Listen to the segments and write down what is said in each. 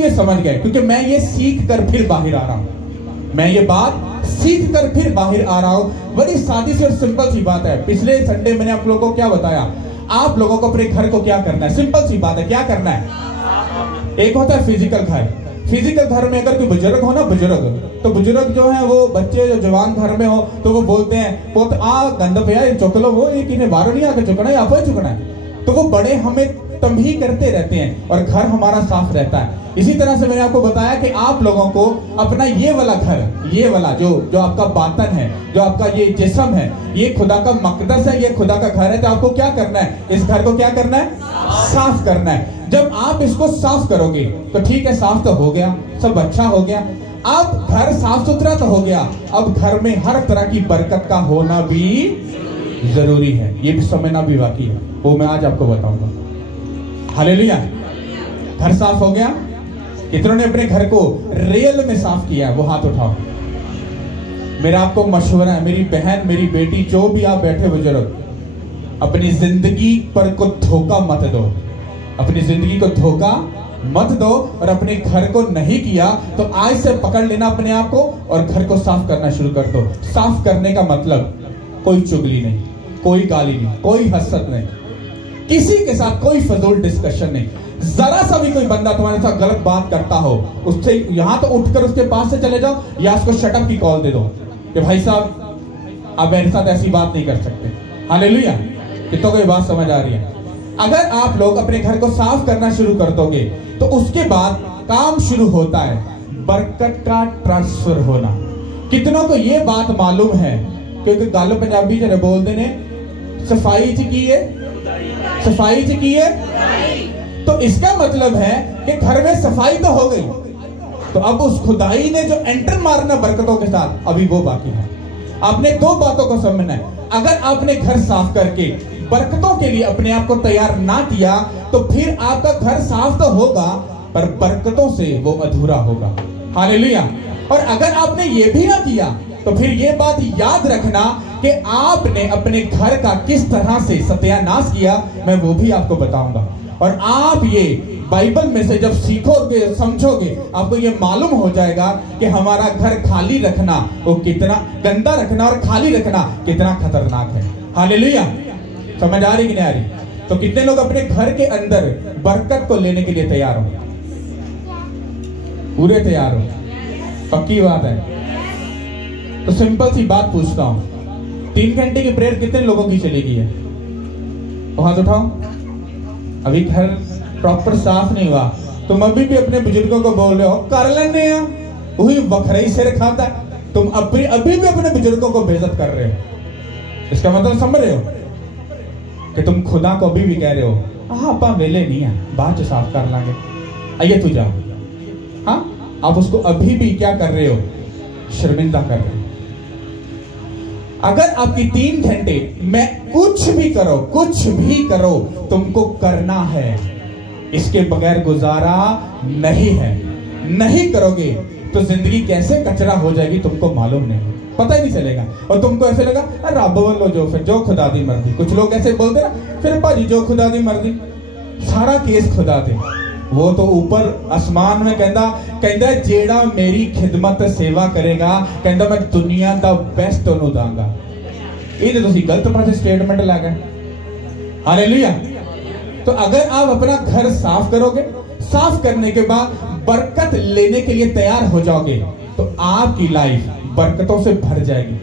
ये समझ गए, क्योंकि मैं ये सीख कर फिर बाहर आ रहा हूं, मैं ये बात सीख कर फिर बाहर आ रहा हूं। बड़ी सादी सी और सिंपल सी बात है। पिछले संडे मैंने आप लोगों को क्या बताया, आप लोगों को अपने घर को क्या करना है, सिंपल सी बात है, क्या करना है। एक होता है फिजिकल घर, फिजिकल घर में अगर कोई बुजुर्ग हो ना, बुजुर्ग तो बुजुर्ग जो है वो बच्चे जो जवान घर में हो तो वो बोलते हैं पोत आ गंद पे चुक लो, वो एक इन्हें बाहर नहीं आके चुकना है, आप ही चुकना है। तो वो बड़े हमें तंबीह करते रहते हैं और घर हमारा साफ रहता है। इसी तरह से मैंने आपको बताया कि आप लोगों को अपना ये वाला घर, ये वाला जो आपका बातन है, जो आपका ये जिस्म है, ये खुदा का मकदस है, ये खुदा का घर है। तो आपको क्या करना है, इस घर को क्या करना है, साफ करना है। जब आप इसको साफ करोगे तो ठीक है, साफ तो हो गया, सब अच्छा हो गया। अब घर साफ सुथरा तो हो गया, अब घर में हर तरह की बरकत का होना भी जरूरी है, ये भी समझना भी बाकी है, वो मैं आज आपको बताऊंगा। हालेलुया। घर साफ हो गया। कितनों ने अपने घर को रियल में साफ किया है, वो हाथ उठाओ। मेरा आपको मशवरा है, मेरी बहन, मेरी बेटी, जो भी आप बैठे बुजुर्ग, अपनी जिंदगी पर को धोखा मत दो, अपनी जिंदगी को धोखा मत दो। और अपने घर को नहीं किया तो आज से पकड़ लेना अपने आप को और घर को साफ करना शुरू कर दो। साफ करने का मतलब कोई चुगली नहीं, कोई गाली नहीं, कोई हसद नहीं, किसी के साथ कोई फजूल डिस्कशन नहीं। जरा सा भी कोई बंदा तुम्हारे साथ गलत बात करता हो, उससे यहां तो उठकर उसके पास से चले जाओ या उसको शटअप की कॉल दे दो कि भाई साहब आप मेरे साथ ऐसी बात नहीं कर सकते। हालेलुया। कितनों को ये बात समझ आ रही है। अगर आप लोग अपने घर को साफ करना शुरू कर दोगे तो उसके बाद काम शुरू होता है बरकत का ट्रांसफर होना। कितनों को ये बात मालूम है, क्योंकि गल पंजाबी जरे बोलते ने सफाई च की है, सफाई च की है, तो इसका मतलब है कि घर में सफाई तो हो गई, तो अब उस खुदाई ने जो एंटर मारना बरकतों के साथ अभी वो बाकी है। आपने दो बातों को समझना है। अगर आपने घर साफ करके बरकतों के लिए अपने आप को तैयार ना किया तो फिर आपका घर साफ तो होगा पर बरकतों से वो अधूरा होगा। हालेलुया। और अगर आपने ये भी ना किया तो फिर ये बात याद रखना कि आपने अपने घर का किस तरह से सत्यानाश किया, मैं वो भी आपको बताऊंगा। और आप ये बाइबल में से जब सीखोगे, समझोगे, आपको ये मालूम हो जाएगा कि हमारा घर खाली रखना, वो कितना गंदा रखना और खाली रखना कितना खतरनाक है। हालेलुया। समझ आ रही कि नहीं आ रही? तो कितने लोग अपने घर के अंदर बरकत को लेने के लिए तैयार हो? पूरे तैयार हो? पक्की बात है। तो सिंपल सी बात पूछता हूं, 3 घंटे की प्रेयर कितने लोगों की चली गई है? हाथ उठाओ। अभी घर प्रॉपर साफ नहीं हुआ, तुम अभी भी अपने बुजुर्गों को बोल रहे हो कर लेने, वही बखरा ही सिर खाता है। तुम अभी भी अपने बुजुर्गों को बेइज्जत कर रहे हो। इसका मतलब समझ रहे हो कि तुम खुदा को अभी भी कह रहे हो हाँ आपा वेले नहीं है, बाद च साफ कर लांगे, आइए तू जा। हाँ, आप उसको अभी भी क्या कर रहे हो? शर्मिंदा कर रहे हो। अगर आपकी 3 घंटे में कुछ भी करो तुमको करना है, इसके बगैर गुजारा नहीं है। नहीं करोगे तो जिंदगी कैसे कचरा हो जाएगी तुमको मालूम नहीं, पता ही नहीं चलेगा। और तुमको ऐसे लगा रब वालो जो खुदा दी मर्जी। कुछ लोग ऐसे बोलते ना, फिर भाजी जो खुदा दी मर्जी, सारा केस खुदा दे। वो तो ऊपर आसमान में कहता जेड़ा मेरी खिदमत सेवा करेगा, कहता मैं दुनिया का बेस्ट उन्होंने दांगा। ये तो गलत पासे स्टेटमेंट ला गए। हालेलुया। तो अगर आप अपना घर साफ करोगे, साफ करने के बाद बरकत लेने के लिए तैयार हो जाओगे तो आपकी लाइफ बरकतों से भर जाएगी।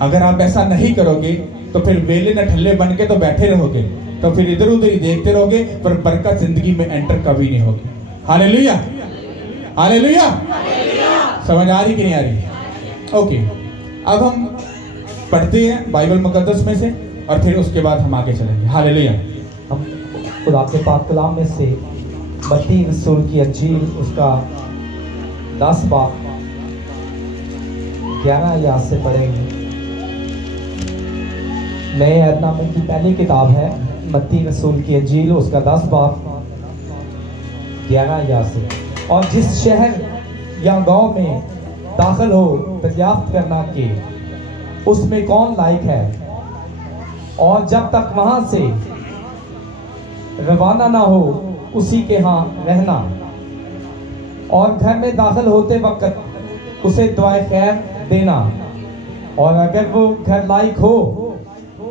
अगर आप ऐसा नहीं करोगे तो फिर वेले न ठल्ले बन के तो बैठे रहोगे, तो फिर इधर उधर ही देखते रहोगे, पर बरकत जिंदगी में एंटर कभी नहीं होगी। हालेलुया। हालेलुया। समझ आ रही कि नहीं आ रही? ओके, अब हम पढ़ते हैं बाइबल मुकद्दस में से और फिर उसके बाद हम आगे चलेंगे। हालेलुया। हम खुदा के पाक कलाम में से मत्ती रसूल की अंजील उसका 10 बाब 11 आयत से पढ़ेंगे। नए अहदनामे की पहली किताब है मत्ती रसूल की अंजील उसका 10 बाब 11 आयत से। और जिस शहर या गांव में दाखिल हो दरियाफ्त करना कि उसमें कौन लायक है, और जब तक वहां से रवाना ना हो उसी के यहाँ रहना और घर में दाखिल होते वक्त उसे दुआए खैर देना, और अगर वो घर लायक हो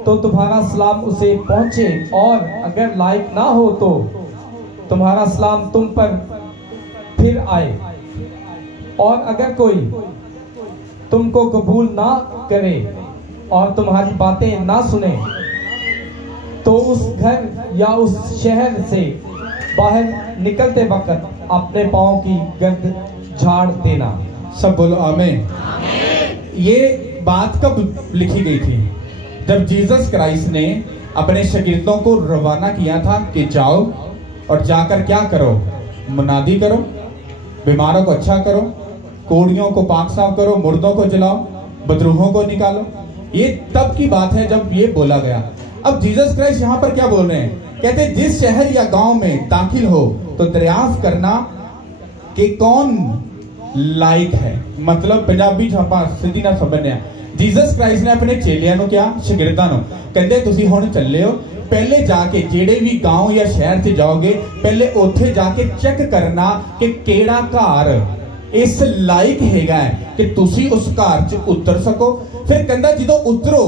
तो तुम्हारा सलाम उसे पहुंचे, और अगर लायक ना हो तो तुम्हारा सलाम तुम पर फिर आए। और अगर कोई तुमको कबूल ना करे और तुम्हारी बातें ना सुने तो उस घर या उस शहर से बाहर निकलते वक्त अपने पाँव की गर्द झाड़ देना। सब बोलो आमीन। ये बात कब लिखी गई थी? जब जीसस क्राइस्ट ने अपने शागिर्दों को रवाना किया था कि जाओ और जाकर क्या करो? मुनादी करो, बीमारों को अच्छा करो, कोड़ियों को पाक साफ करो, मुर्दों को जलाओ, बदरूहों को निकालो। ये तब की बात है जब ये बोला गया। अब जीसस क्राइस्ट यहाँ पर क्या बोल रहे हैं? कहते हैं जिस शहर या गांव में दाखिल हो तो दरियाफ्त करना कि कौन लायक है। मतलब पंजाबी छापा सीधी ना समझने। जीसस क्राइस्ट ने अपने चेलियां नु क्या शागिर्दां नु कहते तुसी हुण चले हो, पहले जाके जेड़े भी गांव या शहर से जाओगे पहले उत्थे जाके चेक करना कि केड़ा घर इस लायक हैगा कि तुसी उस घर च उतर सको। फिर कहंदा जदों उतरो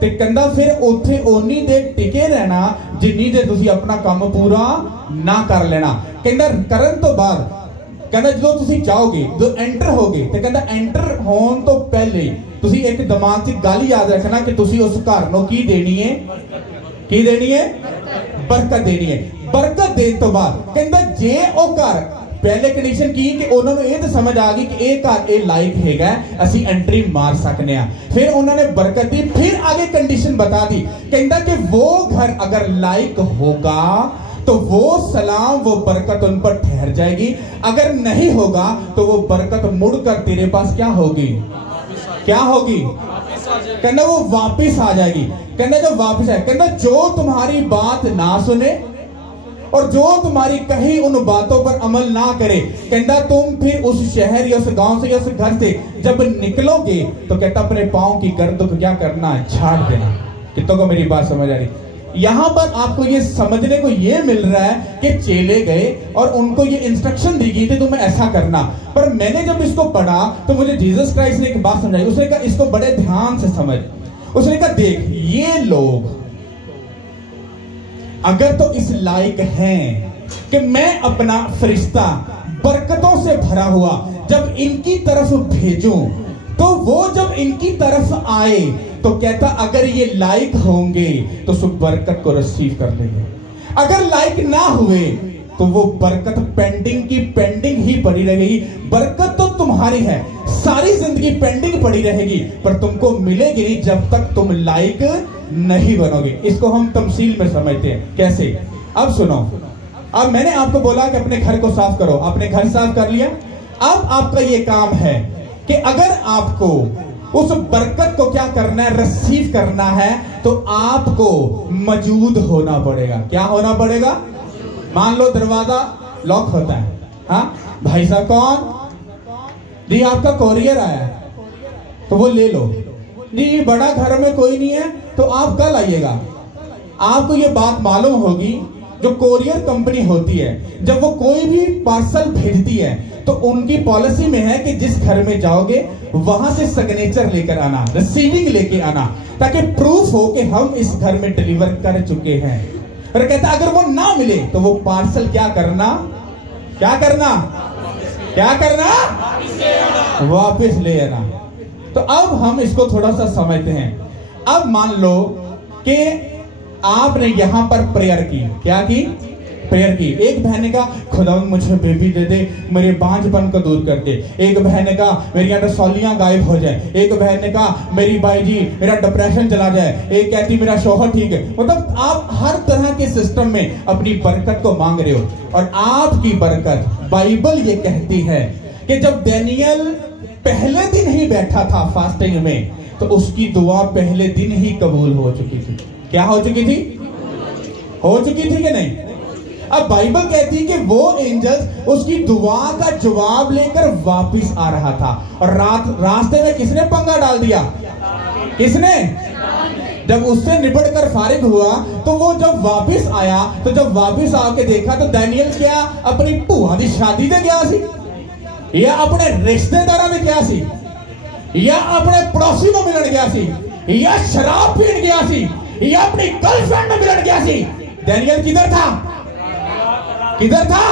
ते कहंदा फिर उत्थे ओनी देर टिके रहना जिन्नी देर तुसी अपना काम पूरा ना कर लेना। कहंदा करन तो बाद कहंदा जदों तुसी जाओगे, जो एंटर होगे ते कहंदा एंटर होने तो पहले तुसी एक दिमाग च गल याद रखना कि तुसी उस घर नो की देनी है? की देनी है? बरकत देनी है। बरकत देने तो बाद कहंदा जे ओ घर पहले कंडीशन की कि उन्होंने ये तो समझ आ गई कि ये घर ये लायक हैगा, असी एंट्री मार सकने हैं। फिर उन्होंने बरकत दी, फिर आगे कंडीशन बता दी, कहता कि वो घर अगर लायक होगा तो वो सलाम वो बरकत उन पर ठहर जाएगी, अगर नहीं होगा तो वो बरकत मुड़कर तेरे पास क्या होगी? क्या होगी? कहना वो वापिस आ जाएगी। कहना जो वापिस आए, कहना जो तुम्हारी बात ना सुने और जो तुम्हारी कही उन बातों पर अमल ना करे, कहता तुम फिर उस शहर या उस गांव से या उस घर से जब निकलोगे तो कहता अपने पांव की गर्द को क्या करना? झाड़ देना। कितनों को मेरी बात समझ आ रही? यहां पर आपको ये समझने को ये मिल रहा है कि चेले गए और उनको ये इंस्ट्रक्शन दी गई थी तुम्हें ऐसा करना। पर मैंने जब इसको पढ़ा तो मुझे जीसस क्राइस्ट ने एक बात समझाई। उसने कहा इसको बड़े ध्यान से समझ। उसने कहा देख, ये लोग अगर तो इस लायक हैं कि मैं अपना फरिश्ता बरकतों से भरा हुआ जब इनकी तरफ भेजूं तो वो जब इनकी तरफ आए तो कहता अगर ये लायक होंगे तो उस बरकत को रिसीव कर लेंगे, अगर लायक ना हुए तो वो बरकत पेंडिंग की पेंडिंग ही पड़ी रहेगी। बरकत तो तुम्हारी है, सारी जिंदगी पेंडिंग पड़ी रहेगी, पर तुमको मिलेगी नहीं जब तक तुम लायक नहीं बनोगे। इसको हम तमसील में समझते हैं। कैसे? अब सुनो, अब मैंने आपको बोला कि अपने घर को साफ करो, अपने घर साफ कर लिया। अब आपका ये काम है कि अगर आपको उस बरकत को क्या करना है? रिसीव करना है, तो आपको मौजूद होना पड़ेगा। क्या होना पड़ेगा? मान लो दरवाजा लॉक होता है, हाँ भाई साहब कौन जी? आपका कोरियर आया है तो वो ले लो जी। बड़ा घर में कोई नहीं है तो आप कल आइएगा। आपको ये बात मालूम होगी, जो कोरियर कंपनी होती है जब वो कोई भी पार्सल भेजती है तो उनकी पॉलिसी में है कि जिस घर में जाओगे वहां से सिग्नेचर लेकर आना, रिसीविंग लेके आना, ताकि प्रूफ हो कि हम इस घर में डिलीवर कर चुके हैं। और कहता अगर वो ना मिले तो वो पार्सल क्या करना? क्या करना? क्या करना? वापस ले आना। तो अब हम इसको थोड़ा सा समझते हैं। अब मान लो कि आपने यहां पर प्रेयर की। क्या की? प्रेयर की। एक बहन ने कहा खुदा मुझे बेबी दे दे, मेरे बांझपन को दूर कर दे। एक बहन ने कहा मेरी रसौलियां गायब हो जाए। एक बहन ने कहा मेरी बाई जी मेरा डिप्रेशन चला जाए। एक कहती मेरा शौहर ठीक है। मतलब आप हर तरह के सिस्टम में अपनी बरकत को मांग रहे हो। और आपकी बरकत, बाइबल ये कहती है कि जब दानियल पहले दिन ही बैठा था फास्टिंग में तो उसकी दुआ पहले दिन ही कबूल हो चुकी थी। क्या हो चुकी थी? हो चुकी थी कि नहीं? अब बाइबल कहती है कि वो एंजल्स उसकी दुआ का जवाब लेकर वापस आ रहा था। और रास्ते में किसने पंगा डाल दिया? किसने? जब उससे निपट कर फारिग हुआ तो वो जब वापस आया, तो जब वापस आके देखा तो दानियल क्या अपनी भूआ की शादी ते गया सी, या अपने रिश्तेदारों ने गया सी, या अपने पड़ोसी को मिलन गया सी, या शराब पीन गया सी, या अपनी गर्लफ्रेंड में मिलन गया सी। दानियल किधर था? किधर था?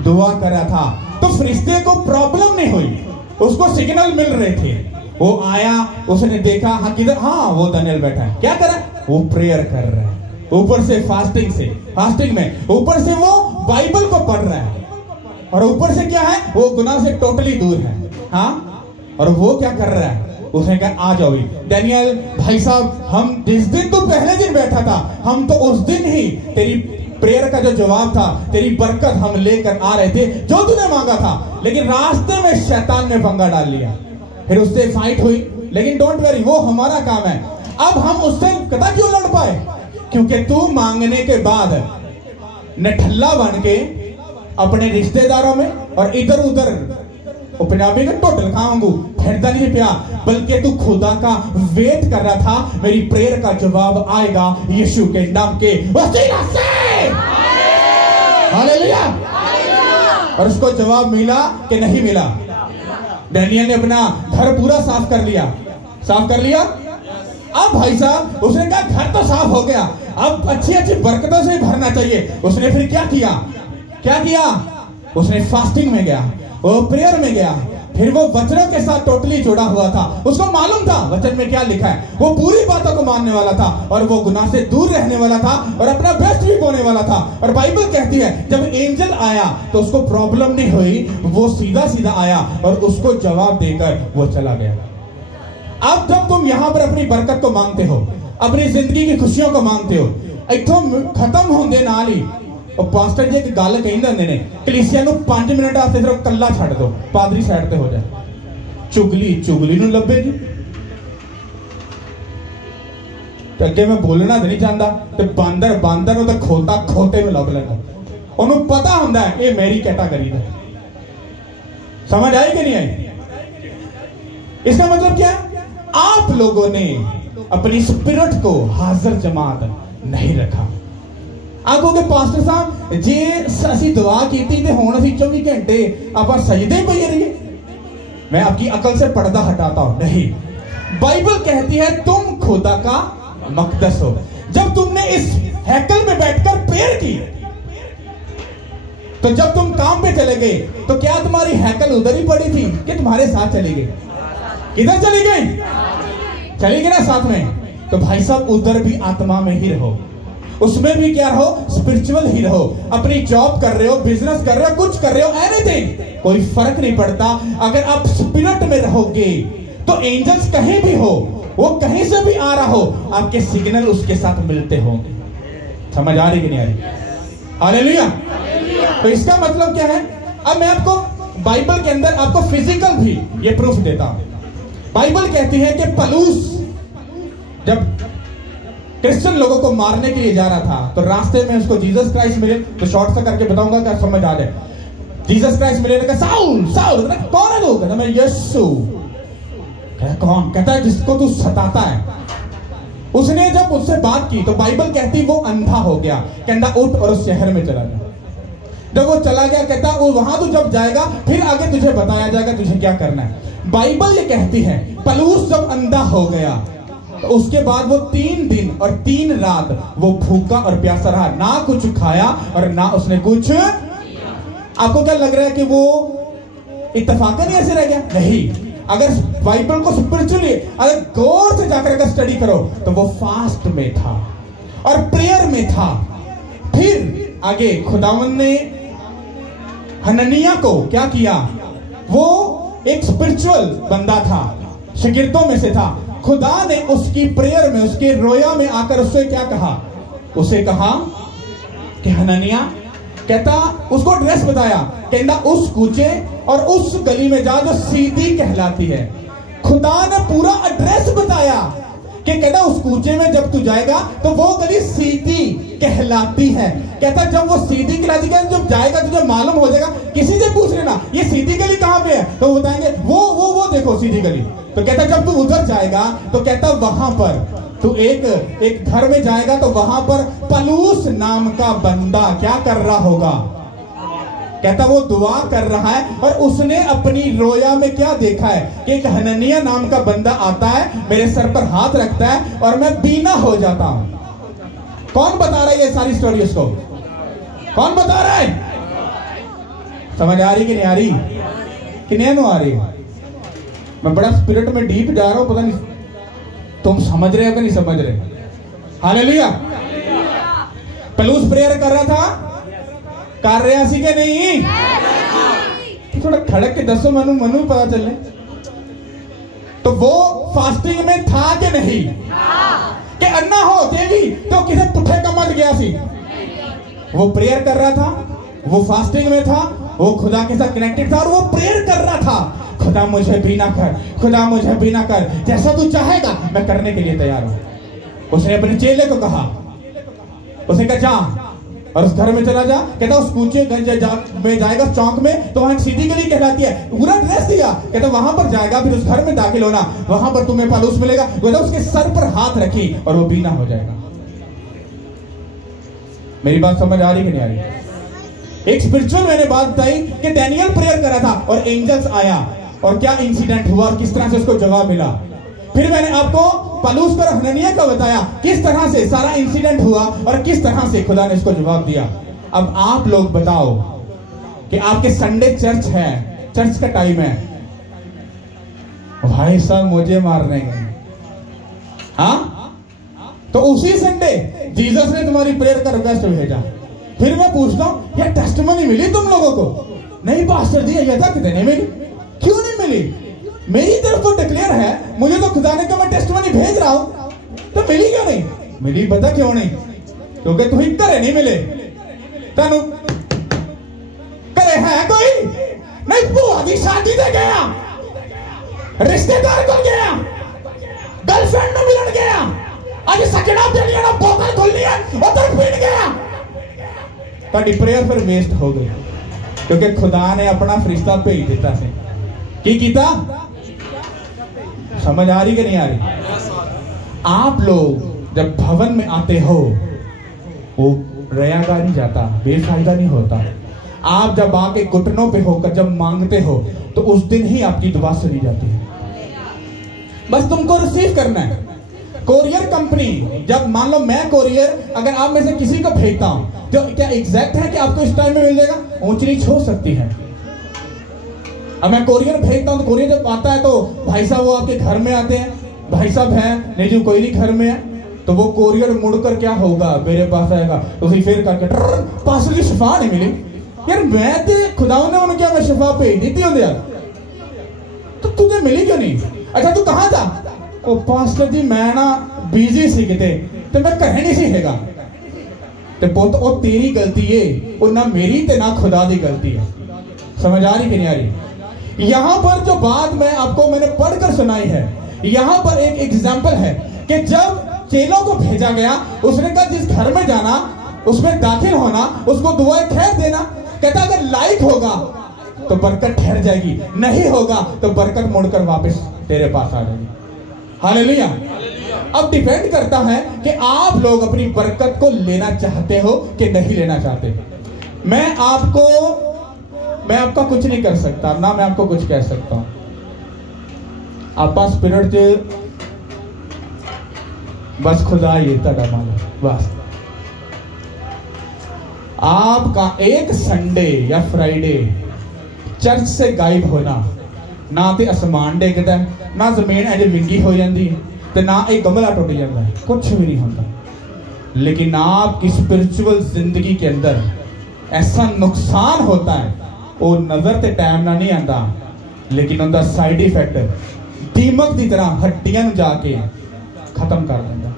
दुआ कर रहा था। तो फरिश्ते को प्रॉब्लम नहीं हुई, उसको सिग्नल मिल रहे थे। वो आया, उसने देखा, हाँ किधर, हाँ वो दानियल बैठा है, क्या कर रहा है? वो प्रेयर कर रहा है, ऊपर से फास्टिंग में ऊपर से वो बाइबल को पढ़ रहा है, और ऊपर से क्या है, वो गुनाह से टोटली दूर है। हाँ, और वो क्या कर रहा है? उसने कहा आ जाओ दानियल भाई साहब, हम जिस दिन तू पहले दिन बैठा था, हम तो उस दिन ही तेरी प्रेयर का जो जवाब था, तेरी बरकत हम लेकर आ रहे थे जो तूने मांगा था, लेकिन रास्ते में शैतान ने पंगा डाल लिया, फिर उससे फाइट हुई। लेकिन डोंट वरी, वो हमारा काम है। अब हम उससे पता क्यों लड़ पाए? क्योंकि तू मांगने के बाद नठल्ला बन के अपने रिश्तेदारों में और इधर उधर पंजाबी का टोटल खाऊंगू फिरता नहीं पिया, बल्कि तू खुदा का वेट कर रहा था, मेरी प्रेयर का जवाब आएगा यीशु के नाम के वसीला से। हालेलुया। और उसको जवाब मिला कि नहीं मिला? दानियल ने अपना घर पूरा साफ कर लिया, अब भाई साहब उसने कहा घर तो साफ हो गया, अब अच्छी अच्छी बरकतों से भरना चाहिए। उसने फिर क्या किया? उसने फास्टिंग में गया, वो प्रेयर में गया, फिर वो वचनों के साथ टोटली जुड़ा हुआ था। उसको मालूम था वचन में क्या लिखा है, वो पूरी बातों को मानने वाला था, और वो गुनाह से दूर रहने वाला था, और अपना बेस्ट भी बोने वाला था। और बाइबल कहती है जब एंजल आया तो उसको प्रॉब्लम नहीं हुई, वो सीधा सीधा आया और उसको जवाब देकर वो चला गया। अब जब तुम यहां पर अपनी बरकत को मांगते हो, अपनी जिंदगी की खुशियों को मांगते हो, इथों खत्म होने नाल ही और पास्टर जी एक गल कहंदे हुंदे ने, कलीसिया नूं 5 मिनट वास्ते सिर्फ कल्ला छड्ड दो, पादरी साइड ते हो जाए, चुगली नूं लभेगी। अगे मैं बोलना तो नहीं चाहता, तो बांदर तो खोता खोते में लभ लैंदा, उन्होंने पता हुंदा है ये मेरी कैटागरी है। समझ आई कि नहीं आई? इसका मतलब क्या? आप लोगों ने अपनी स्पिरिट को हाजिर जमात नहीं रखा। आप कहोगे पास्टर साहब जे असी दुआ की ते हुण असी 24 घंटे आप सजदे पे रहिए। मैं आपकी अकल से पर्दा हटाता हूं, नहीं। बाइबल कहती है तुम खुदा का मकदस हो। जब तुमने इस हैकल में बैठकर प्रेयर की, तो जब तुम काम पे चले गए तो क्या तुम्हारी हैकल उधर ही पड़ी थी कि तुम्हारे साथ चली गई? किधर चली गई? चली गई ना साथ में। तो भाई साहब उधर भी आत्मा में ही रहो, उसमें भी क्या रहो? स्पिरिचुअल ही रहो। अपनी जॉब कर रहे हो, बिजनेस कर रहे हो, कुछ कर रहे हो, एनीथिंग, कोई फर्क नहीं पड़ता। अगर आप स्पिरिट में रहोगे तो एंजल्स कहीं भी हो, वो कहीं से भी आ रहा हो, आपके सिग्नल उसके साथ मिलते होंगे। समझ आ रही कि नहीं आ रही? हालेलुया। तो इसका मतलब क्या है? अब मैं आपको बाइबल के अंदर आपको फिजिकल भी ये प्रूफ देता हूं। बाइबल कहती है कि पलूस जब क्रिश्चियन लोगों को मारने के लिए जा रहा था तो रास्ते में उसको जीसस क्राइस्ट मिले। तो शॉर्ट सा करके बताऊंगा क्या समझ आ जाए। जीसस क्राइस्ट मिले, ने कहा साउल साउल, कौन है तू? कहता मैं यीशु। कहता कौन? कहता है जिसको तू सताता है। उसने जब उससे बात की तो बाइबल कहती वो अंधा हो गया, कहता उठ और उस शहर में चला गया। जब वो चला गया कहता वो वहां तू जब जाएगा फिर आगे तुझे बताया जाएगा तुझे क्या करना है। बाइबल ये कहती है पलूस जब अंधा हो गया तो उसके बाद वो 3 दिन और 3 रात वो भूखा और प्यासा रहा, ना कुछ खाया और ना उसने कुछ। आपको क्या लग रहा है कि वो इत्तेफाकन ऐसे रह गया? नहीं। अगर बाइबल को स्पिरिचुअली अगर गौर से जाकर अगर स्टडी करो तो वो फास्ट में था और प्रेयर में था। फिर आगे खुदावन ने हननिया को क्या किया? वो एक स्पिरिचुअल बंदा था, शागिर्दों में से था। खुदा ने उसकी प्रेयर में, उसके रोया में आकर उससे क्या कहा? उसे कहा कि हननिया, कहता उसको एड्रेस बताया, कहता उस कूचे और उस गली में जा जो सीधी कहलाती है। खुदा ने पूरा एड्रेस बताया कि कहता उस कूचे में जब तू जाएगा तो वो गली सीधी कहलाती है। कहता जब वो सीधी कहलाती है, जब जाएगा तुझे मालूम हो जाएगा। किसी से पूछ लेना ये सीधी गली कहां पे है, तो बताएंगे वो देखो सीधी गली। तो कहता जब तू उधर जाएगा तो कहता वहां पर तू एक घर में जाएगा तो वहां पर पलूस नाम का बंदा क्या कर रहा होगा? कहता वो दुआ कर रहा है और उसने अपनी रोया में क्या देखा है कि एक हननिया नाम का बंदा आता है, मेरे सर पर हाथ रखता है और मैं बीना हो जाता हूं। कौन बता रहा है ये सारी स्टोरी उसको? कौन बता रहा है? समझ आ रही कि नहीं आ रही? कि नहीं आ रही? मैं बड़ा स्पिरिट में डीप जा रहा हूं, पता नहीं तुम समझ रहे हो कि नहीं समझ रहे? हालेलुया। पलूस प्रेयर कर रहा था, कर रहा सी के नहीं? थोड़ा खड़क के दसो मनु मनु पता चले। तो वो फास्टिंग में था कि नहीं? कि अन्ना होते भी तो किसे पुठे कमर गया सी। वो प्रेयर कर रहा था, वो फास्टिंग में था, वो खुदा के साथ कनेक्टेड था और वो प्रेयर कर रहा था, खुदा मुझे भी ना कर, खुदा मुझे भी ना कर, जैसा तू चाहेगा मैं करने के लिए तैयार हूं। उसने अपने चेले को कहा, उसने कहा जा और उस घर में चला जा। कहता उस कूचे गंज में जाएगा चौक में, तो वहां सीधी गली कहलाती है, पूरा ड्रेस दिया। कहता वहां पर जाएगा, फिर उस घर में दाखिल होना, वहां पर तुम्हें पलूस मिलेगा। कहता उसके सर पर हाथ रखी और वो बीना हो जाएगा। मेरी बात समझ आ रही कि नहीं आ रही? एक स्पिरिचुअल मैंने बात बताई कि डैनियल प्रेयर कर रहा था और एंजल्स आया और क्या इंसिडेंट हुआ और किस तरह से उसको जवाब मिला। फिर मैंने आपको पलूस और हननिया का बताया किस तरह से सारा इंसिडेंट हुआ और किस तरह से खुदा ने इसको जवाब दिया। अब आप लोग बताओ कि आपके संडे चर्च है, चर्च का टाइम है, भाई साहब मुझे मारने गए, हाँ? तो उसी संडे जीसस ने तुम्हारी प्रेयर का रिक्वेस्ट भेजा। फिर मैं पूछता हूं यार टेस्टिमनी मिली तुम लोगों को? नहीं पास्टर जी ये तक नहीं मिली। क्यों नहीं मिली? मेरी तरफ तो डिक्लेयर है, मुझे तो खुदा ने कहा मैं टेस्टिमनी भेज रहा हूं, तो मिली क्यों नहीं? मिली पता क्यों नहीं? क्योंकि तुम करे नहीं मिले। तनु करे है कोई नहीं? बुआ की शादी से गया, रिश्तेदार को गया, गर्लफ्रेंड में मिलन गया, आज सकेड़ा देनी ना बोतल खोलनी है उधर पीट गया। ताड़ी प्रेयर फिर वेस्ट हो गई क्योंकि खुदा ने अपना फरिश्ता भेज दिता से की कीता। समझ आ रही कि नहीं आ रही? आप लोग जब भवन में आते हो वो रयागा नहीं जाता, बेफायदा नहीं होता। आप जब आके घुटनों पे होकर जब मांगते हो तो उस दिन ही आपकी दुआ सुनी जाती है। बस तुमको रिसीव करना है। कोरियर कंपनी जब मान लो मैं कोरियर अगर आप में से किसी को भेजता हूं तो क्या एग्जैक्ट है कि आपको इस टाइम में मिल जाएगा? ऊंच नीच हो सकती है। अब मैं कोरियर भेजता हूं तो कोरियर जब आता है तो भाई साहब वो आपके घर में आते हैं, भाई साहब हैं नहीं जो कोई नहीं घर में है, तो वो कोरियर मुड़कर क्या होगा मेरे पास आएगा तो उसी फिर करके पास की शिफा नहीं मिली। यार मैं तो खुदा ने उन्हें क्या मैं शिफा भेज दी थी यार, तो तुझे मिली क्यों नहीं? अच्छा तू कहां था? ओ पास्टर जी मैं ना बिजी सी किते ते मैं कह नहीं सीखेगा। ते पुत ओ तेरी गलती है, और ना मेरी ते ना खुदा दी गलती है। समझ आ रही कि नहीं आ रही? यहां पर जो बात मैंने पढ़कर सुनाई है, यहां पर एक एग्जाम्पल है कि जब चेलों को भेजा गया, उसने कहा जिस घर में जाना उसमें दाखिल होना, उसको दुआएं खैर देना। कहता अगर लाइक होगा तो बरकत ठहर जाएगी, नहीं होगा तो बरकत मुड़कर वापस तेरे पास आ जाएगी। हालेलुया। अब डिपेंड करता है कि आप लोग अपनी बरकत को लेना चाहते हो कि नहीं लेना चाहते। मैं आपका कुछ नहीं कर सकता, ना मैं आपको कुछ कह सकता हूं। आपका स्पिरिट बस खुदा ये तड़ा माला बस। आपका एक संडे या फ्राइडे चर्च से गायब होना, ना तो आसमान डिगदा, ना जमीन अजे विंगी हो जाती है, तो ना एक गमला टुट जाता है, कुछ भी नहीं होता। लेकिन आपकी स्पिरिचुअल जिंदगी के अंदर ऐसा नुकसान होता है, वो नजर ते टाइम ना नहीं आता, लेकिन उनका साइड इफेक्ट दीमक की तरह हड्डियां जाके खत्म कर देता।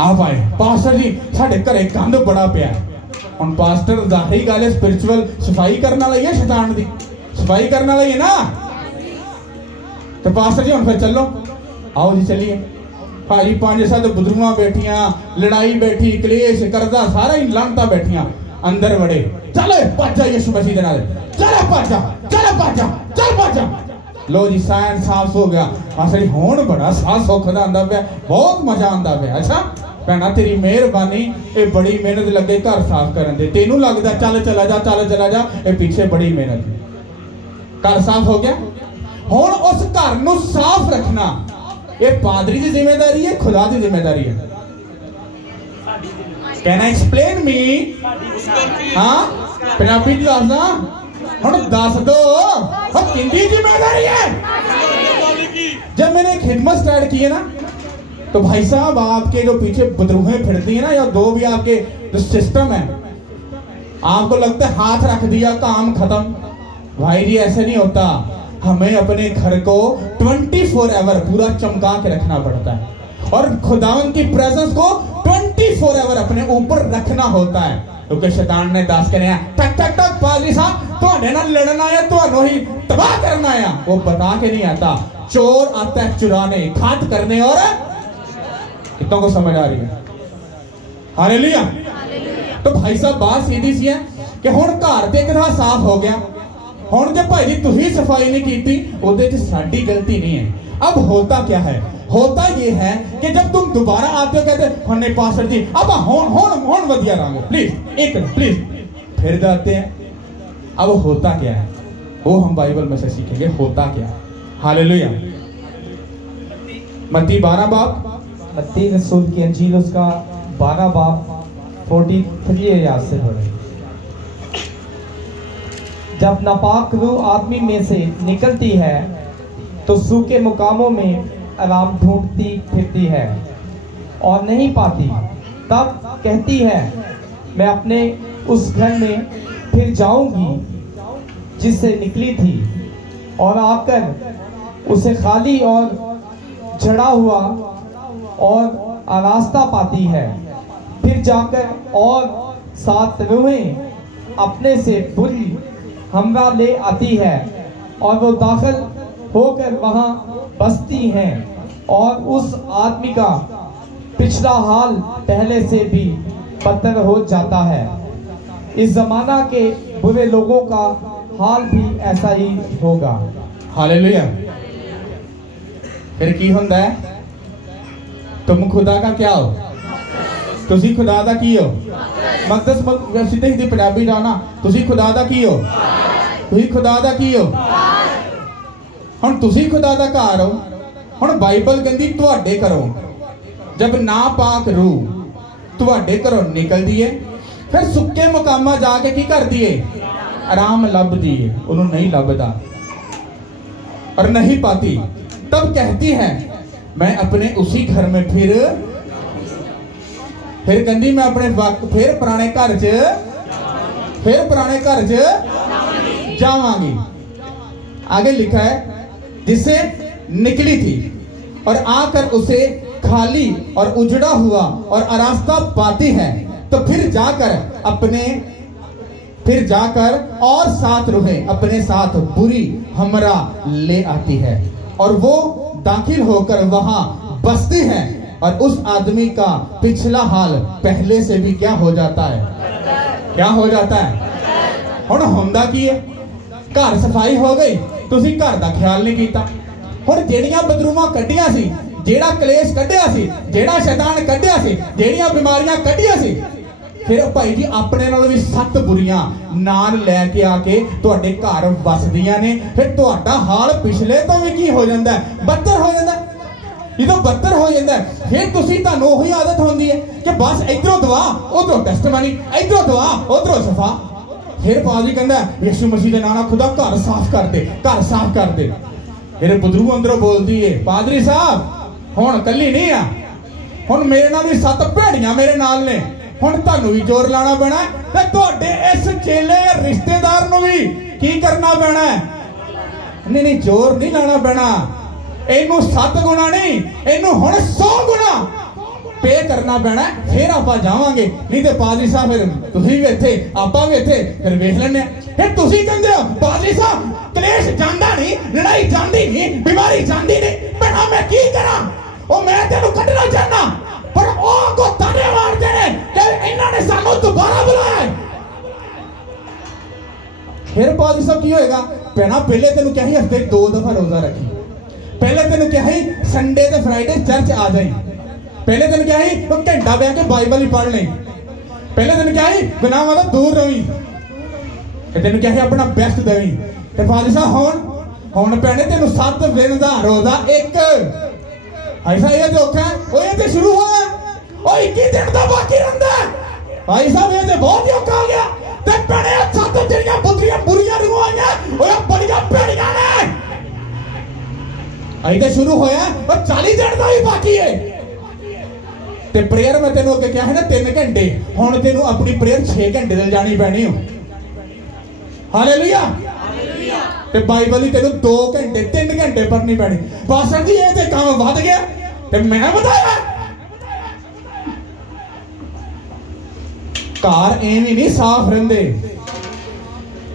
आप आए पास्टर जी साढ़े घरे गंद बड़ा पिया, हम पास्टर जाहिर गल है स्पिरिचुअल सफाई करने वाला ही है, शैतान दी सफाई करने वाला ही है ना। तो पास्टर जी हम फिर चलो, आओ जी चलिए। भाजी 5-7 बुजुर्गां बैठियां, लड़ाई बैठी, कलेश करदा, सारा ही लानता बैठियां, अंदर वड़े, चल भज जा यीशु मसीह दे नाल, चल भज जा, चल भज जा, चल भज जा। लो जी साइन साफ हो गया मास्टर जी हुण बड़ा साह सुख दा आंदा पिया बहुत मजा आंदा पिया। अच्छा भैणा तेरी मेहरबानी ये बड़ी मेहनत लगे घर साफ करन दे तेनू लगदा चल चला जा ये पीछे बड़ी मेहनत घर साफ हो गया। हुण उस घर नू साफ रखना ये पादरी की जिम्मेदारी है खुदा की जिम्मेदारी है। Can I explain me? हाँ पंजाबी दसदा हुण दस दो किंदी जिम्मेदारी है। जब मैंने खिदमत स्टार्ट की है ना तो भाई साहब आपके जो पीछे बदरूहें फिरती है ना या दो भी आपके जो सिस्टम है आपको लगता है हाथ रख दिया काम खत्म। भाई जी ऐसे नहीं होता। हमें अपने घर को 24 आवर पूरा चमका के रखना पड़ता है और खुदावन की प्रेजेंस को 24 आवर अपने ऊपर रखना होता है क्योंकि शैतान ने दस के टक टक टक पादरी साहब तुहाडे नाल लड़ना आया तुहानू ही तबाह करना आया वो बता के नहीं आता। चोर आता है चुराने घात करने और कितनों को समझ आ रही है? हालेलुया। तो भाई साहब बात सीधी सी है कि हुण घर ते कदा साफ हो गया हुण जे भाई जी तुही सफाई नहीं की उहदे च साडी गलती नहीं है। अब होता क्या है? होता ये है कि जब तुम दोबारा आते हो कहते हमने पास्टर जी अब हुण वधिया रहांगे प्लीज एक प्लीज फिर जाते हैं। अब होता क्या है वो हम बाइबल में से सीखेंगे होता क्या है। हालेलुया। मत्ती 12 बाब मत्ती रसूल की अंजील उसका 12 बाब 43 आयत से पढ़े। जब नापाक रूह आदमी में से निकलती है तो सूखे मुकामों में आराम ढूंढती फिरती है और नहीं पाती। तब कहती है मैं अपने उस घर में फिर जाऊंगी जिससे निकली थी और आकर उसे खाली और झड़ा हुआ और आरास्ता पाती है। फिर जाकर और 7 रूहें अपने से बुरी हमरा ले आती है और वो दाखिल होकर वहां बसती हैं और उस आदमी का पिछला हाल पहले से भी बदतर हो जाता है। इस जमाना के बुरे लोगों का हाल भी ऐसा ही होगा। हालेलुया। फिर की हुंदा है? तुम खुदा का क्या हो? तुसी खुदा दा की हो? मकदस सीधे सीधे पंजाबी जाना तुसी खुदा दा की हो? तुसी खुदा दा की हो? हुण तुसी खुदा दा घर हो। हुण बाइबल कहंदी तुहाडे घरों जब नापाक रूह तुहाडे घरों निकलदी है फिर सुक्के मुकामा जाके की करदी है आराम लभदी है उन्होंने नहीं लभदा और नहीं पाती। तब कहती है मैं अपने उसी घर में फिर कहती मैं अपने फिर पुराने घर च जावांगी। आगे लिखा है जिससे निकली थी और आकर उसे खाली और उजड़ा हुआ और आरास्ता पाती है तो फिर जाकर और 7 रूहें अपने साथ बुरी हमरा ले आती है और वो दाखिल होकर वहां बसती है और उस आदमी का पिछला हाल पहले से भी क्या हो जाता है? क्या हो जाता है? हुण हुंदा की है? घर सफाई हो गई तुसी घर दा ख्याल नहीं कीता। हुण जेड़ियां बदरूमां कड्डियां सी जेड़ा कलेश कड्डिया सी जेड़ा शैतान कड्डिया सी जेड़ियां बीमारियां कड्डिया सी फिर भाई जी अपने नाल भी 7 बुरियां नाल लैके आके तुहाडे घर वसदियां ने फिर तुहाडा हाल पिछले तो भी की हो जाता है? बदतर हो जाता है। जो बदतर हो जाता है फिर तुसी तुहानू ओही आदत होंदी है कि बस इधरों दुआ उधरों टेस्टमनी इधरों दुआ उधरों सफा। फिर पादरी कहंदा यीशु मसीह दे नाम नाल खुदा घर साफ कर दे घर साफ कर दे। फिर बुदरू अंदरों बोलदी है पादरी साहब हुण कल्ली नहीं आ हुण मेरे नाल भी 7 भेड़ियां मेरे नाल ने हुण तुहानू भी जोर लाना पैना ते तुहाडे इस चेले रिश्तेदार नू भी की करना पैना है? नहीं जोर नहीं लाना पैना इनू 7 गुना नहीं इनू हुण 100 गुना पे करना पैना फिर आप जावांगे। नहीं तो पादरी साहब फिर तुसीं भी इत्थे आपां भी इत्थे फिर वेख लैणे। फिर तुसीं कहंदे हो पादरी साहब कलेश जांदा नहीं लड़ाई जांदी नहीं बीमारी जांदी नहीं भैणा मैं की करां? ओ मैं तेनू कढना चाहना पर ओ को ताने मारदे ने कि इन्हां ने सानू दोबारा बुलाया। फिर पादरी साहब की होएगा? भैना पहले तेन क्या हफ्ते 2 दफा रोजा रखी, पहले तेन क्या संडे ते फ्राइडे चर्च आ जाई, पहले दिन क्या है तो घंटा बह के बाइबल ही पढ़ ले, पहले दिन क्या है गुनाह तो दूर रही, तेन क्या है अपना बेस्ट देवी। ते फादर साहब हुण भैने तेन 7 दिन का रोजा एक ऐसा ये औखा है, वो ये तो शुरू हुआ और 21 दिन का बाकी रहिंदा भाई साहब, ये तो बहुत ही औखा हो गया। ते भैने 7 जेड़ियां बुद्धियां बुरियां नहीं आईयां ओए बड़ियां भेड़ियां ने, अभी तो शुरू होया और 40 दिन का भी बाकी है। ते प्रेयर में तेन क्या है ना 3 घंटे, हुण तेन अपनी प्रेयर 6 घंटे ले जानी पैनी हो। हालेलुया। ते बाइबल ही तेन 2 घंटे 3 घंटे पढ़नी पैनी। पास्टर जी ये ते काम वध गया, ते मैं बताया घर एवं नहीं साफ रहिंदे,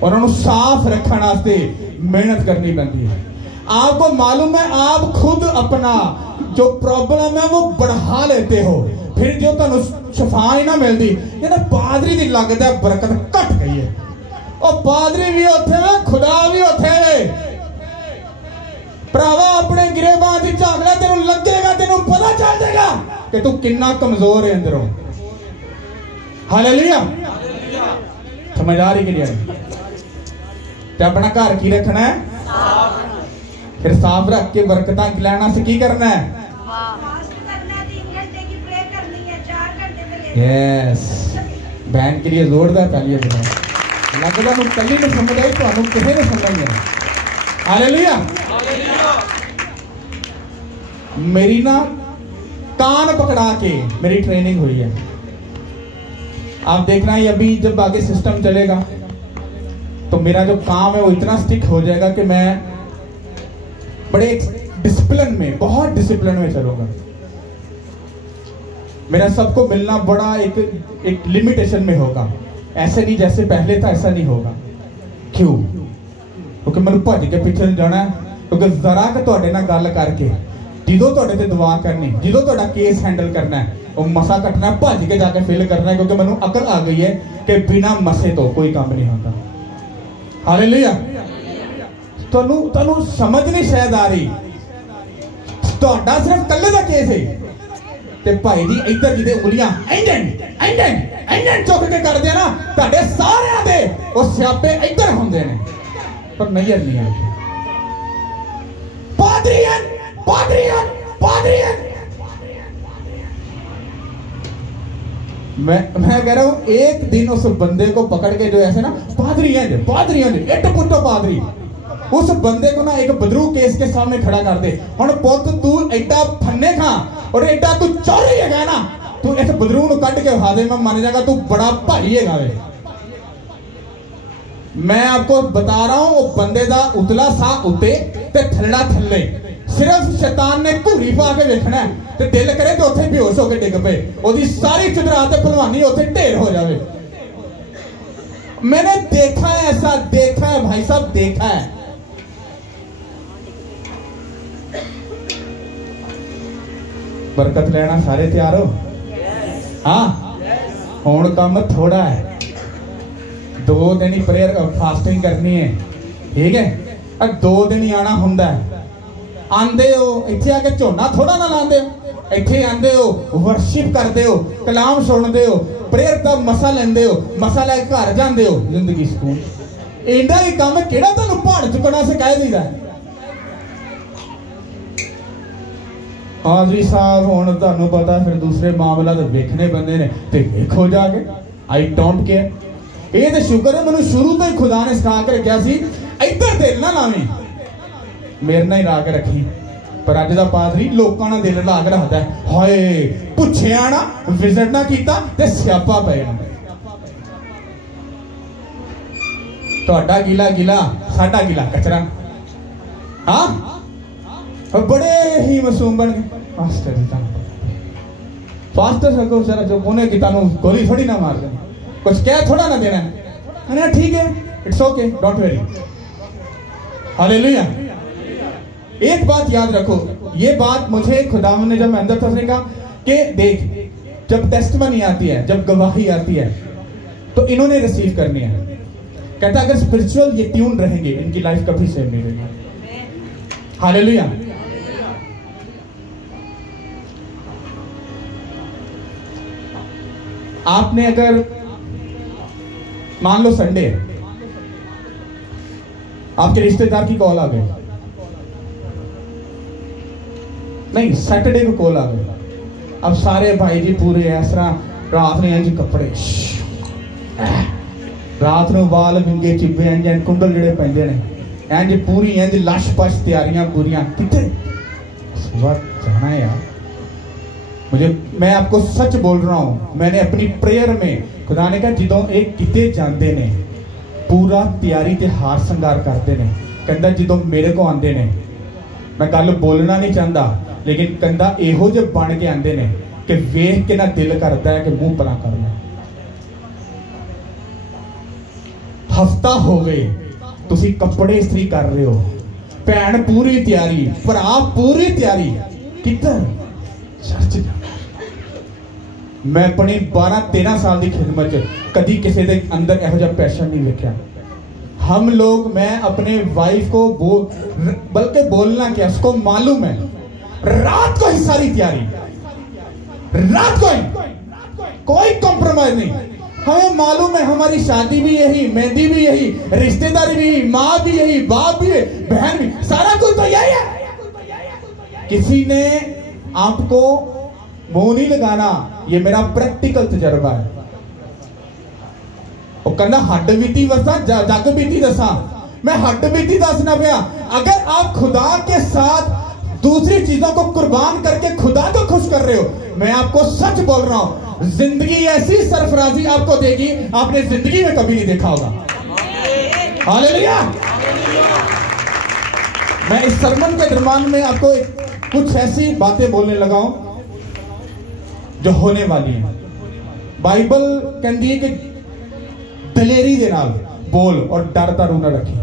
और उन्होंने साफ रखने वास्ते मेहनत करनी पैंदी है। आपको मालूम है आप खुद अपना जो प्रॉब्लम है वो बढ़ा लेते हो, फिर जो तुहानू शफा ही ना मिलती ये ना पादरी की लगता है बरकत घट गई है। और पादरी भी उथे खुदा भी उथे भरावा, अपने गिरेबान की झांकना तेन लगेगा, तेन पता चल जाएगा कि तू कितना कमजोर है अंदरों। हालेलुया। समझदार ही कि ते अपना घर की रखना है, फिर साफ रख के बरकत लैना से की करना है। यस बहन के लिए जोरदार तालियां बजाओ। लगता है कली ने समझ आई तो किसी ने समझ नहीं। हालेलुया। मेरी ना कान पकड़ा के मेरी ट्रेनिंग हुई है, आप देखना ही अभी जब आगे सिस्टम चलेगा तो मेरा जो काम है वो इतना स्टिक हो जाएगा कि मैं बड़े डिसिप्लिन में, बहुत डिसिप्लिन में चलूंगा। मेरा सबको मिलना बड़ा एक लिमिटेशन में होगा, ऐसे नहीं जैसे पहले था ऐसा नहीं होगा। क्यों? क्योंकि मैं भज के पीछे नहीं जाना, क्योंकि जरा कि तुहाडे नाल गल करके जो तुहाडे ते दुआ करनी, जो तुहाडा केस हैंडल करना है वो मसा कटना, भज के जाके फिल करना है, क्योंकि मैनूं अकल आ गई है कि बिना मसे तो कोई काम नहीं होता। हालेलुया। तुहानूं समझ नहीं शायद आ रही, तुहाडा सिर्फ कल्ले दा केस है ते भाई जी इधर जिदे उंगलियां इंजन चुक के करदे ना, तुहाडे सारियां दे वो स्यापे इधर हुंदे ने पर नजर नहीं आती। पादरियन पादरियन पादरियन, मैं कह रहा हूं एक दिन उस बंदे को पकड़ के जो ऐसे ना पादरियन इट पुट्टो पादरी, उस बंदे को ना एक बदरू केस के सामने खड़ा कर दे। हुण पुत तू एडा फन्ने खा और एडा तू चौरी है ना, तू इस बदरू को कट के खा दे, मैं मान जाएगा तू बड़ा भारी है। मैं आपको बता रहा हूं वो बंदे दा उतला सा उते ते थल्ला थल्ले, सिर्फ शैतान ने घूरी पा के देखना है ते दिल करे तो उथे बेहोश होके डिग पे, ओदी सारी चुदरा ते भलवानी उथे ढेर हो जावे। मैंने देखा है, ऐसा देखा है भाई साहब, देखा है। बरकत लेना सारे तैयार हो? हाँ, हुण काम थोड़ा है, 2 दिन ही प्रेयर फास्टिंग करनी है, ठीक है? 2 दिन ही आना हुंदा है। आंदे हो इत्थे आके झोना थोड़ा ना लांदे हो, इत्थे आंदे हो वर्शिप करते हो, कलाम सुनते हो, प्रेयर का मसा लेंदे हो, मसा लैके घर जांदे हो, जिंदगी सुकून। इंदा ही काम किहड़ा तुहानूं पहाड़ चुकना सिखाया दीदा है? हाँ जी साहब, हुण तुहानूं पता फिर दूसरे मामला तो वेखने पैंदे ने ते वेखो जाके, आई डोंट केयर। ये तो शुक्र है मैनूं शुरू तो ही खुदा ने सिखा के रखिया सी इधर दिल ना लावी, मेरे नाल ही ला के रखी। पर अज दा पादरी लोकां नाल दिल ला के रखदा है, हाय पुछिया ना विजिट ना कीता ते स्यापा पै जांदा। तुहाडा गिला गिला, साडा गिला कचरा। हाँ बड़े ही मासूम बन गए। पास्टर जी पास्टर सको बेचारा जो कोने की तानू गोली थोड़ी ना मार देना, कुछ कह थोड़ा ना देना है, ठीक है, it's okay, don't worry. Hallelujah. एक बात याद रखो, ये बात मुझे खुदावंद ने जब मैं अंदर था उसने कहा कि देख, जब टेस्टमनी आती है, जब गवाही आती है तो इन्होंने रिसीव करनी है। कहता अगर स्पिरिचुअल ये ट्यून रहेंगे इनकी लाइफ कभी सेम नहीं रहेगी। हालेलुया। आपने अगर मान लो संडे है, आपके रिश्तेदार की कॉल आ गई, नहीं सैटरडे को कॉल आ गई, अब सारे भाई जी पूरे इस तरह रात ने इंज कपड़े रात ਨੂੰ ਵਾਲ ਵਿੰਗੇ ਚਿੱਬੇ ਇੰਜ ਕੁੰਡਲ ਜਿਹੜੇ ਪੈਂਦੇ ਨੇ इंज पूरी इंज लश पश तैयारियां पूरियां कितने सुबह जाना है यार मुझे। मैं आपको सच बोल रहा हूं, मैंने अपनी प्रेयर में खुदा ने कहा ਜਦੋਂ ਇਹ ਕਿਤੇ ਜਾਂਦੇ ਨੇ पूरा ਤਿਆਰੀ ਤੇ ਹਾਰ ਸ਼ਿੰਗਾਰ ਕਰਦੇ ਨੇ, ਕਹਿੰਦਾ ਜਦੋਂ ਮੇਰੇ ਕੋ ਆਉਂਦੇ ਨੇ मैं गल बोलना नहीं चाहता लेकिन कहता ਇਹੋ ਜਿਹੇ बन के आते हैं कि वेख के ना दिल करता है कि मुंह परा कर लो। हफ्ता हो गए तुसी कपड़े इस्त्री कर रहे हो, भैन पूरी तैयारी, भरा पूरी तैयारी, किधर चर्च जाना। मैं अपनी 12-13 साल की खिदमत कभी किसी के अंदर यहो जिहा पैशन नहीं देखा। हम लोग, मैं अपने वाइफ को बल्कि बोलना क्या, उसको मालूम है रात को ही सारी तैयारी, रात को ही कोई कॉम्प्रोमाइज नहीं। हमें मालूम है हमारी शादी भी यही, मेहंदी भी यही, रिश्तेदारी भी यही, माँ भी यही, बाप भी, बहन भी, सारा कुछ तो यही है। किसी ने आपको मुंह नहीं लगाना, ये मेरा प्रैक्टिकल तजर्बा है। वो कहना हड्ड बीती वसा जग बीती दसा, मैं हड्ड बीती दसना पिया। अगर आप खुदा के साथ दूसरी चीजों को कुर्बान करके खुदा को खुश कर रहे हो, मैं आपको सच बोल रहा हूं, जिंदगी ऐसी सरफराजी आपको देगी आपने जिंदगी में कभी नहीं देखा होगा। हालेलुया। मैं इस सरमन के दरमियान में आपको कुछ ऐसी बातें बोलने लगा हूं जो होने वाली है। बाइबल कहती है कि दलेरी के नाल बोल और डर दा रूना रखी।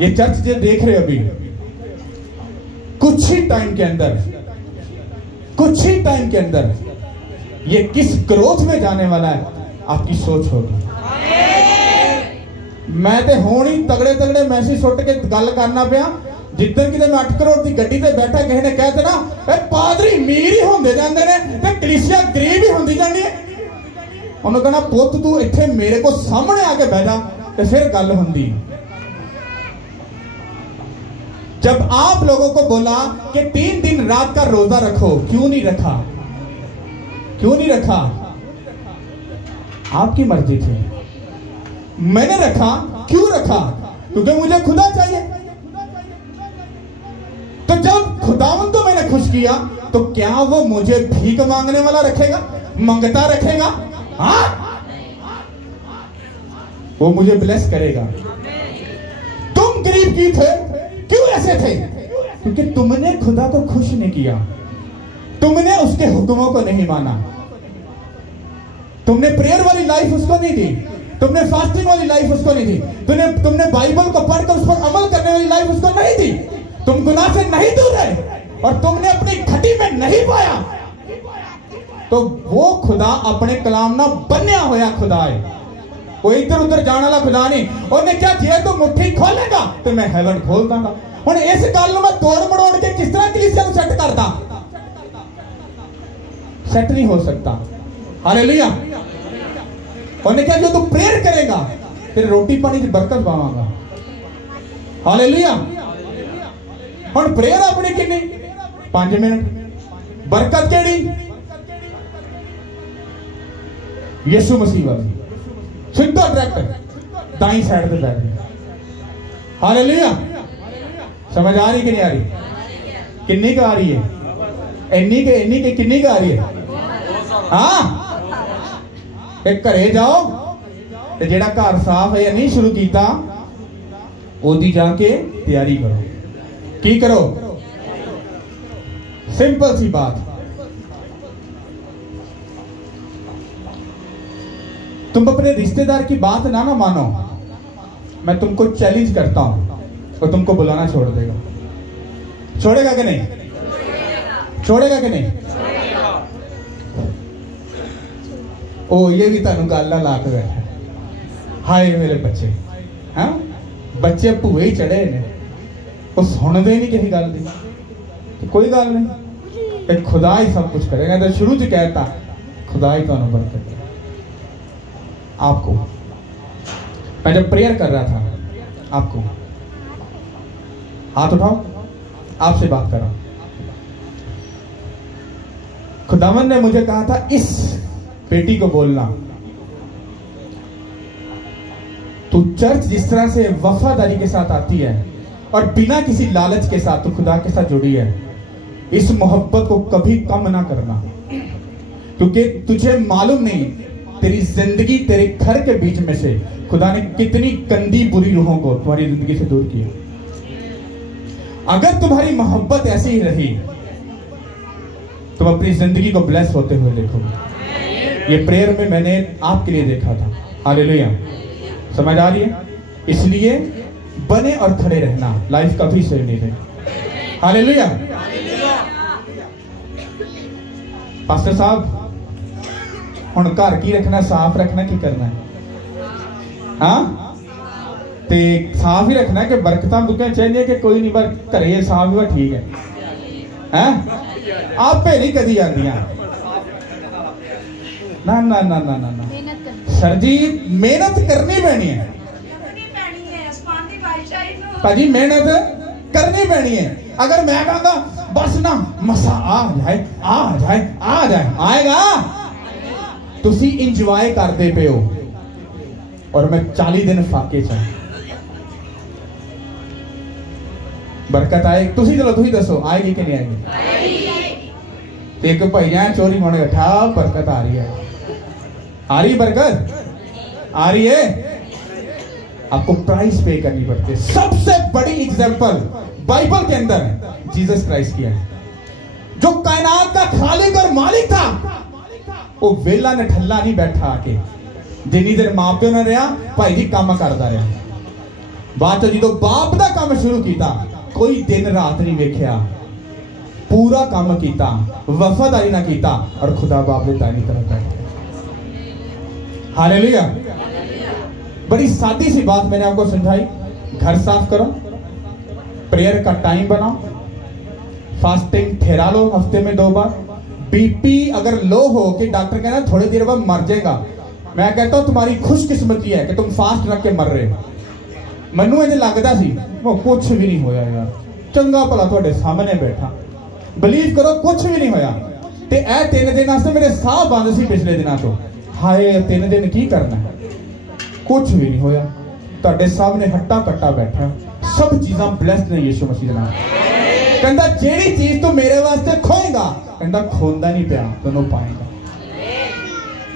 ये चर्च जो देख रहे हो अभी, कुछ ही टाइम के अंदर, कुछ ही टाइम के अंदर ये किस ग्रोथ में जाने वाला है आपकी सोच होगी। मैं तो हुण ही तगड़े तगड़े मैसेज सुट के गल करना पिया। जिद्दन किते मैं 8 करोड़ की गड्डी ते बैठा, किसी ने कह देना पादरी अमीर ही होंदे जांदे ने ते कलीसिया गरीब ही होंदी जांदी है। उन्होंने कहना पुੱਤ तू इत्थे मेरे को सामने आके बैठ जा ते फिर गल होंदी। जब आप लोगों को बोला कि 3 दिन रात का रोजा रखो, क्यों नहीं रखा? क्यों नहीं रखा? आपकी मर्जी थी, मैंने रखा। क्यों रखा? क्योंकि मुझे खुदा चाहिए। तो जब खुदावन को मैंने खुश किया तो क्या वो मुझे भीख मांगने वाला रखेगा, मंगता रखेगा? हाँ, वो मुझे ब्लेस करेगा। तुम गरीब की थे, क्यों ऐसे थे? क्योंकि तुमने खुदा को खुश नहीं किया, तुमने उसके हुक्मों को नहीं माना, तुमने प्रेयर वाली लाइफ उसको नहीं दी, तुमने फास्टिंग वाली लाइफ उसको नहीं दी, तुमने बाइबल को पढ़कर उस पर अमल करने वाली लाइफ उसको नहीं दी, तुम गुनाह से नहीं दूर रहे और तुमने अपनी घटी में नहीं पाया। तो वो खुदा अपने कलाम ना बनया होया खुदा है, कोई इधर उधर जाने वाला खुदा नहीं। उन्हें क्या जे तो मुट्ठी खोलेगा तो मैं हेवन खोल दूंगा। हुण इस गल मैं तोड़ मड़ोड़ के किस तरह कलीसिया को सेट करता? सेट नहीं हो सकता। हालेलुया। उन्हें क्या जो तू प्रेयर करेगा फिर रोटी पानी की बरकत पावांगा। हालेलुया। हुण प्रेयर अपनी कितनी 5 मिनट, बरकत केड़ी? यीशु मसीह वाली सीधा डायरेक्ट दाई साइड पे बैठ। हालेलुया। समझ आ रही कि नहीं आ रही? किन्नी का आ रही है? इन्नी के किन्नी का आ रही है? हाँ, एक घरे जाओ ते जेड़ा घर साफ है या नहीं शुरू किया ओदी जाके तैयारी करो। की करो? सिंपल सी बात, तुम अपने रिश्तेदार की बात ना मानो, मैं तुमको चैलेंज करता हूं और तुमको बुलाना छोड़ देगा। छोड़ेगा कि नहीं? छोड़ेगा कि नहीं? ओ ये भी तुहानू गल ला के बैठा। हाय मेरे बच्चे, हाँ बच्चे भूए ही चढ़े ने, वो सुनते नहीं किसी गल की। तो कोई गल नहीं, खुदा ही सब कुछ करेगा। तो शुरू से कहता खुदा ही तुहानू बरकत दे। आपको मैं जब प्रेयर कर रहा था, आपको हाथ उठाओ, आपसे बात कर रहा हूं। खुदावन ने मुझे कहा था इस बेटी को बोलना, तू चर्च जिस तरह से वफादारी के साथ आती है और बिना किसी लालच के साथ तू खुदा के साथ जुड़ी है, इस मोहब्बत को कभी कम ना करना, क्योंकि तुझे मालूम नहीं तेरी जिंदगी, तेरे घर के बीच में से खुदा ने कितनी गंदी बुरी रूहों को तुम्हारी जिंदगी से दूर किया। अगर तुम्हारी मोहब्बत ऐसी ही रही, तुम अपनी जिंदगी को ब्लेस होते हुए देखोगे। ये प्रेयर में मैंने आपके लिए देखा था। हालेलुया, समझ आ रही है? इसलिए बने और खड़े रहना, लाइफ कभी सेव नहीं है। हालेलुया। पास्टर साहब हुण घर की रखना, साफ रखना, की करना है? हाँ ते साफ ही रखना कि बरकतां बुकियां चाहिए कि कोई नहीं, पर घरे साफ हुआ ठीक है, हैं? आपे नहीं कदी आंदियां ना ना ना ना ना ना सर जी, मेहनत करनी पैनी है भाजी, मेहनत करनी पैनी है। अगर मैं कहूंगा बस ना मसा आ जाए आ जाए आ जाए, आएगा? तुसी इंजॉय करते पे हो और मैं 40 दिन फाके च बरकत आए। तुसी चलो तुसी दसो आएगी कि नहीं आएगी? एक भाई है चोरी मोने उठा, बरकत आ रही है, आ रही बरकत आ रही है। आपको प्राइस पे करनी पड़ती है। सबसे बड़ी एग्जांपल बाइबल के अंदर जीसस क्राइस्ट की है, जो कायनात का खालिक और मालिक था। वो वेला नठल्ला नहीं बैठा आके, जिन्नी देर मां प्यो ने रहा भाई जी काम करता रहा। बाद जो बाप का काम शुरू किया, कोई दिन रात नहीं वेख्या, पूरा काम किया, वफादारी ना किया और खुदा बाप ने दानी तरफ बैठा। हालेलुया। बड़ी सादी सी बात मैंने आपको समझाई। घर साफ करो, प्रेयर का टाइम बनाओ, फास्टिंग ठहरा लो हफ्ते में 2 बार। बीपी अगर लो हो कि डॉक्टर कहना थोड़ी देर बाद मर जाएगा, मैं कहता हूं तुम्हारी खुशकिस्मती है कि तुम फास्ट रख के मर रहे हो। मनु इंज लगता सी वो कुछ भी नहीं होया यार, चंगा भला तुहाडे सामने बैठा, बिलीव करो कुछ भी नहीं होया। ते ए 3 दिन वास्ते मेरे साह बंद सी पिछले दिनों तो, हाय 3 दिन की करना है, कुछ भी नहीं होया। तुहाडे सामने हट्टा कट्टा बैठा, सब चीज़ां ब्लेस्ड ने यीशु मसीह दे नाम। कहंदा जेड़ी चीज तू मेरे वास्ते खोएगा, कहंदा खोंदा नहीं पिया तैनूं पाएगा।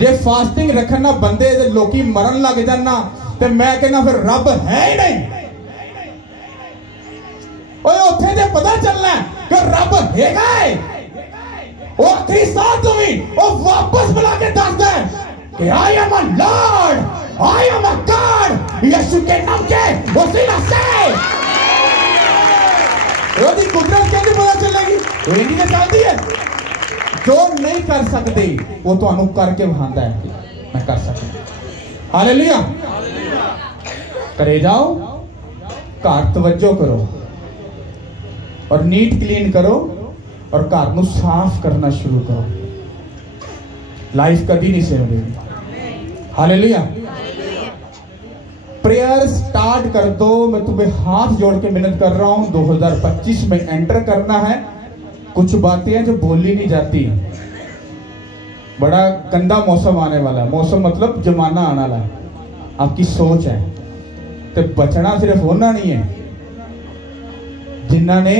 जे फास्टिंग रखना बंदे दे लोकी मरन लग जाना, ते मैं कहना फिर रब है ही नहीं। ओए उत्थे जे पता चलना कि रब हैगा है, वो आखिरी साथ तो भी वो वापस बुला के दस दे कि I am a lord, I am a god, यीशु के नाम के उसी से रोटी कुदरत कैसे पता चलेगी? रेडी ने चलती है। जो नहीं कर सकते वो तो अनु करके भांता है, मैं कर सकता। हालेलुया। करे जाओ, घर तवज्जो करो और नीट क्लीन करो और घर को साफ करना शुरू करो। लाइफ कभी नहीं सेव होगी। हालेलुया। प्रेयर स्टार्ट कर दो। मैं तुम्हें हाथ जोड़ के मिन्नत कर रहा हूं, 2025 में एंटर करना है। कुछ बातें हैं जो बोली नहीं जाती। बड़ा गंदा मौसम आने वाला है, मौसम मतलब जमाना आने वाला है। आपकी सोच है तो बचना सिर्फ होना नहीं है जिन्होंने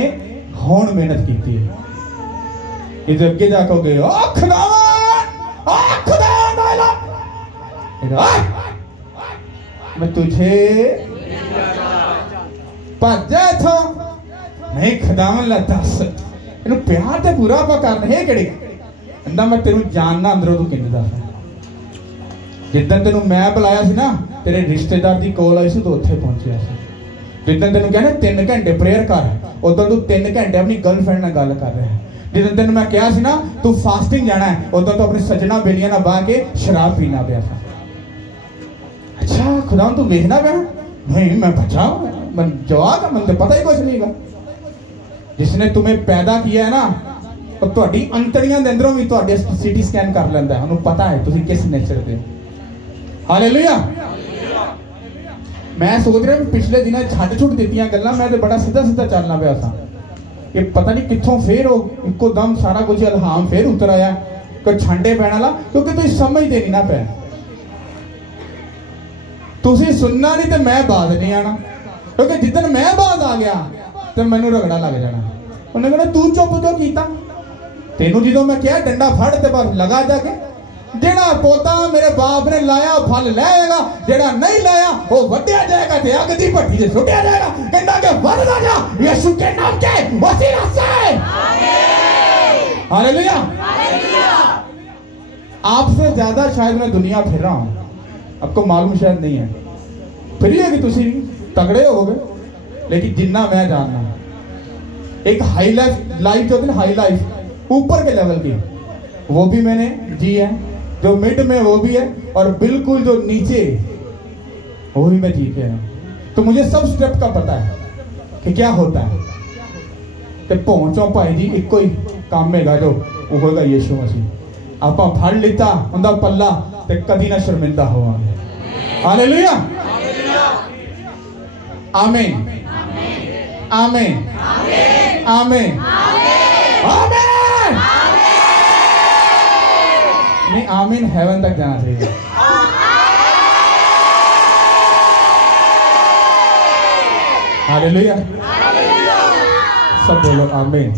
होन मेहनत की है। ये अगे जाकोगे मैं तुझे भजा इथों नहीं खदावन ला दस इन प्यार ते पूरा पा करना है केड़े कहंदा मैं तेनू जानना अंदरों तू किन्ने दस। जिद्दन तेनू मैं बुलाया सी ना, तेरे रिश्तेदार दी कॉल आई सी तो उत्थे पहुंचिया सी। जिद्दन तेनू कहना 3 घंटे प्रेयर कर, उधर तू 3 घंटे अपनी गर्लफ्रेंड नाल गल कर रहा है। जिद्दन तेनू मैं कहा सी ना तू फास्टिंग जाना है, उधर तो अपने सजना बेलियां नाल बाह के शराब पीना पिया सा। अच्छा क्या खुदा तू वेखना पे नहीं मैं बचा मैं जवाब मैं पता ही कुछ नहीं। जिसने तुम्हें पैदा किया है ना तो ਤੁਹਾਡੀ ਅੰਤੜੀਆਂ ਦੇ ਅੰਦਰੋਂ ਵੀ ਤੁਹਾਡੇ ਸੀਟੀ ਸਕੈਨ ਕਰ ਲੈਂਦਾ ਹੈ, ਉਹਨੂੰ ਪਤਾ ਹੈ ਤੁਸੀਂ ਕਿਸ ਨੇਚਰ ਦੇ ਹੋ। ਹਾਲੇਲੂਇਆ। ਮੈਂ ਸੋਚ ਰਿਹਾ ਪਿਛਲੇ ਦਿਨਾਂ ਛੱਡ ਛੁੱਟ ਦਿੱਤੀਆਂ ਗੱਲਾਂ, ਮੈਂ ਤੇ ਬੜਾ ਸਿੱਧਾ ਸਿੱਧਾ ਚੱਲਣਾ ਪਿਆ ਸਾਂ ਕਿ ਪਤਾ ਨਹੀਂ ਕਿੱਥੋਂ ਫੇਰ ਉਹ ਇੱਕੋ ਦਮ ਸਾਰਾ ਕੁਝ ਇਲਹਾਮ ਫੇਰ ਉਤਰ ਆਇਆ ਕੋਈ ਛਾਂਡੇ ਪੈਣ ਵਾਲਾ, ਕਿਉਂਕਿ ਤੁਸੀਂ ਸਮਝਦੇ ਨਹੀਂ ਨਾ ਪਏ। ਤੁਸੀਂ ਸੁਣਨਾ ਨਹੀਂ ਤੇ ਮੈਂ ਬਾਜ਼ ਨਹੀਂ ਆਣਾ, ਕਿਉਂਕਿ ਜਿੱਦਣ ਮੈਂ ਬਾਜ਼ ਆ ਗਿਆ ਤੇ ਮੈਨੂੰ ਰਗੜਾ ਲੱਗ ਜਾਣਾ। ਉਹਨੇ ਕਹਿਣਾ ਤੂੰ ਚੁੱਪ ਕਿਉਂ ਕੀਤਾ, ਤੈਨੂੰ ਜਦੋਂ ਮੈਂ ਕਿਹਾ ਡੰਡਾ ਫੜ ਤੇ ਬਸ ਲਗਾ ਜਾ ਕੇ, ਜਿਹੜਾ ਪੌਦਾ ਮੇਰੇ ਬਾਪ ਨੇ ਲਾਇਆ ਉਹ ਫਲ ਲੈਏਗਾ, ਜਿਹੜਾ ਨਹੀਂ ਲਾਇਆ ਉਹ ਵੱਢਿਆ ਜਾਏਗਾ ਤੇ ਅੱਗ ਦੀ ਭੱਠੀ 'ਚ ਸੁੱਟਿਆ ਜਾਏਗਾ। ਕਹਿੰਦਾ ਕਿ ਵੱਧਦਾ ਜਾ ਯਿਸੂ के नाम के वसीला से। आमीन हालेलुया। आपसे ज्यादा शायद मैं दुनिया फिर रहा हूं, आपको मालूम शायद नहीं है, फिर है कि तुसी तगड़े होगे, लेकिन जिन्ना मैं जानना एक हाई लाइफ जो होती है ना, हाई लाइफ ऊपर के लेवल की, वो भी मैंने जी है, जो मिड में वो भी है, और बिल्कुल जो नीचे वो भी मैं जी के आया। तो मुझे सब स्टेप का पता है कि क्या होता है। तो पहुंचो भाई जी एक ही काम है जो वो होगा यीशु मसीह। आप फड़ लिता उनका पल्ला तो कभी ना शर्मिंदा होवांगे। हालेलुया आमीन आमीन आमीन आमीन। नहीं आमीन हेवन तक जाना चाहिए। हालेलुया सब बोलो आमीन।